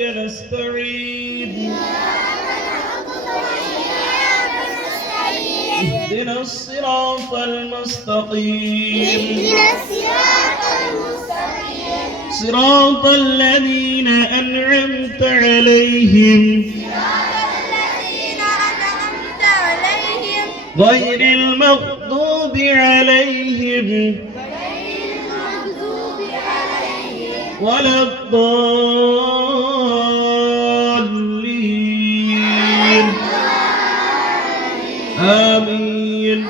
وإياك نستعين اهدنا الصراط المستقيم صراط الذين أنعمت عليهم غير المغضوب عليهم ولا الضالين آمين.